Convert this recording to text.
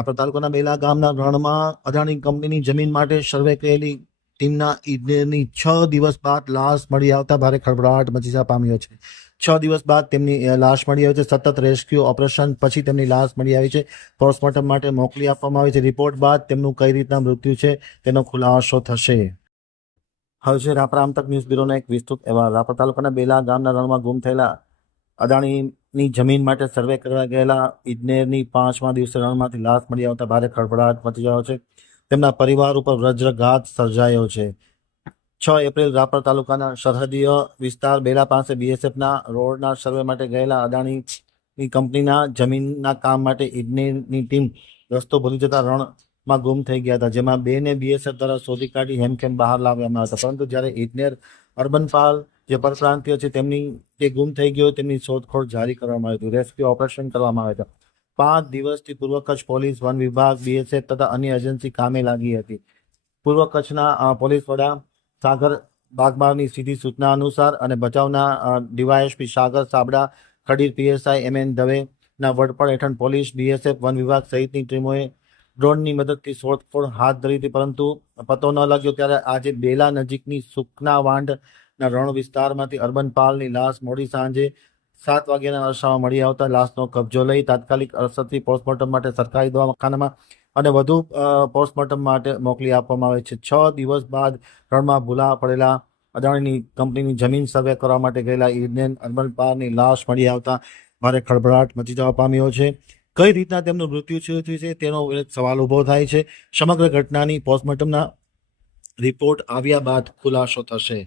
રાપર તાલુકાના બેલા ગામના રણમાં અદાણી કંપનીની જમીન માટે સર્વે કરેલી ટીમના ઇજનેરની છ દિવસ બાદ લાશ મળી આવતા ભારે ખળભળાટ મચીસા પામ્યો છે. છ દિવસ બાદ તેમની લાશ મળી આવી છે. સતત રેસ્ક્યુ ઓપરેશન પછી તેમની લાશ મળી આવી છે. પોસ્ટમોર્ટમ માટે મોકલી આપવામાં આવી છે. રિપોર્ટ બાદ તેમનું કઈ રીતના મૃત્યુ છે તેનો ખુલાસો થશે. હવે છે રાપર આમતક ન્યૂઝ બ્યુરોના એક વિસ્તૃત અહેવાલ. રાપર તાલુકાના બેલા ગામના રણમાં ગુમ થયેલા અદાણીની જમીન માટે સર્વે કરવા ગયેલા ઇજનેરની પાંચમા દિવસે રણમાંથી લાશ મળી આવતા ભારે ખળભળાટ મચી ગયો છે. તેમના પરિવાર ઉપર વજ્રઘાત સર્જાયો છે. છ એપ્રિલ રાપર તાલુકાના સરહદીય વિસ્તાર બેલા પાસે બીએસએફના રોડના સર્વે માટે ગયેલા અદાણીની કંપનીના જમીનના કામ માટે ઇજનેરની ટીમ રસ્તો ભૂલી જતા રણમાં ગુમ થઈ ગયા હતા, જેમાં બેને બીએસએફ દ્વારા શોધી કાઢી હેમખેમ બહાર લાવવામાં આવ્યા હતા. પરંતુ જ્યારે ઇજનેર અર્બનપાલ જે પરપ્રાંતીય છે, તેમની તે ગુમ થઈ ગયો તેમની શોધખોળ જારી કરવામાં આવી હતી. રેસ્ક્યુ ઓપરેશન કરવામાં આવ્યા હતા. પાંચ દિવસથી પૂર્વ કચ્છ પોલીસ, વન વિભાગ બીએસએફ તથા અન્ય એજન્સી કામે લાગી હતી. પૂર્વ કચ્છના પોલીસ વડા સાગર બાગમારની સીધી સૂચના અનુસાર અને બચાવના DYSP Sagar Sabda, Khadir PSI M N દવેના વડપણ હેઠળ પોલીસ બીએસએફ વન વિભાગ સહિતની ટીમોએ ડ્રોનની મદદથી શોધખોળ હાથ ધરી હતી. પરંતુ પતો ન લાગ્યો ત્યારે આજે બેલા નજીકની સુકના વાંઢના રણ વિસ્તારમાંથી અર્બન પાલની લાશ મોડી સાંજે સાત વાગ્યાના અરસામાં મળી આવતા લાશનો કબજો લઈ તાત્કાલિક અરસરથી પોસ્ટમોર્ટમ માટે સરકારી દવાખાનામાં અને વધુ પોસ્ટમોર્ટમ માટે મોકલી આપવામાં આવે છે. છ દિવસ બાદ રણમાં ભૂલા પડેલા અદાણીની કંપનીની જમીન સર્વે કરવા માટે ગયેલા ઇડનેન અર્બન પારની લાશ મળી આવતા ભારે ખળભળાટ મચી જવા પામ્યો છે. કઈ રીતના તેમનું મૃત્યુ થયું છે તેનો સવાલ ઊભો થાય છે. સમગ્ર ઘટનાની પોસ્ટમોર્ટમના રિપોર્ટ આવ્યા બાદ ખુલાસો થશે.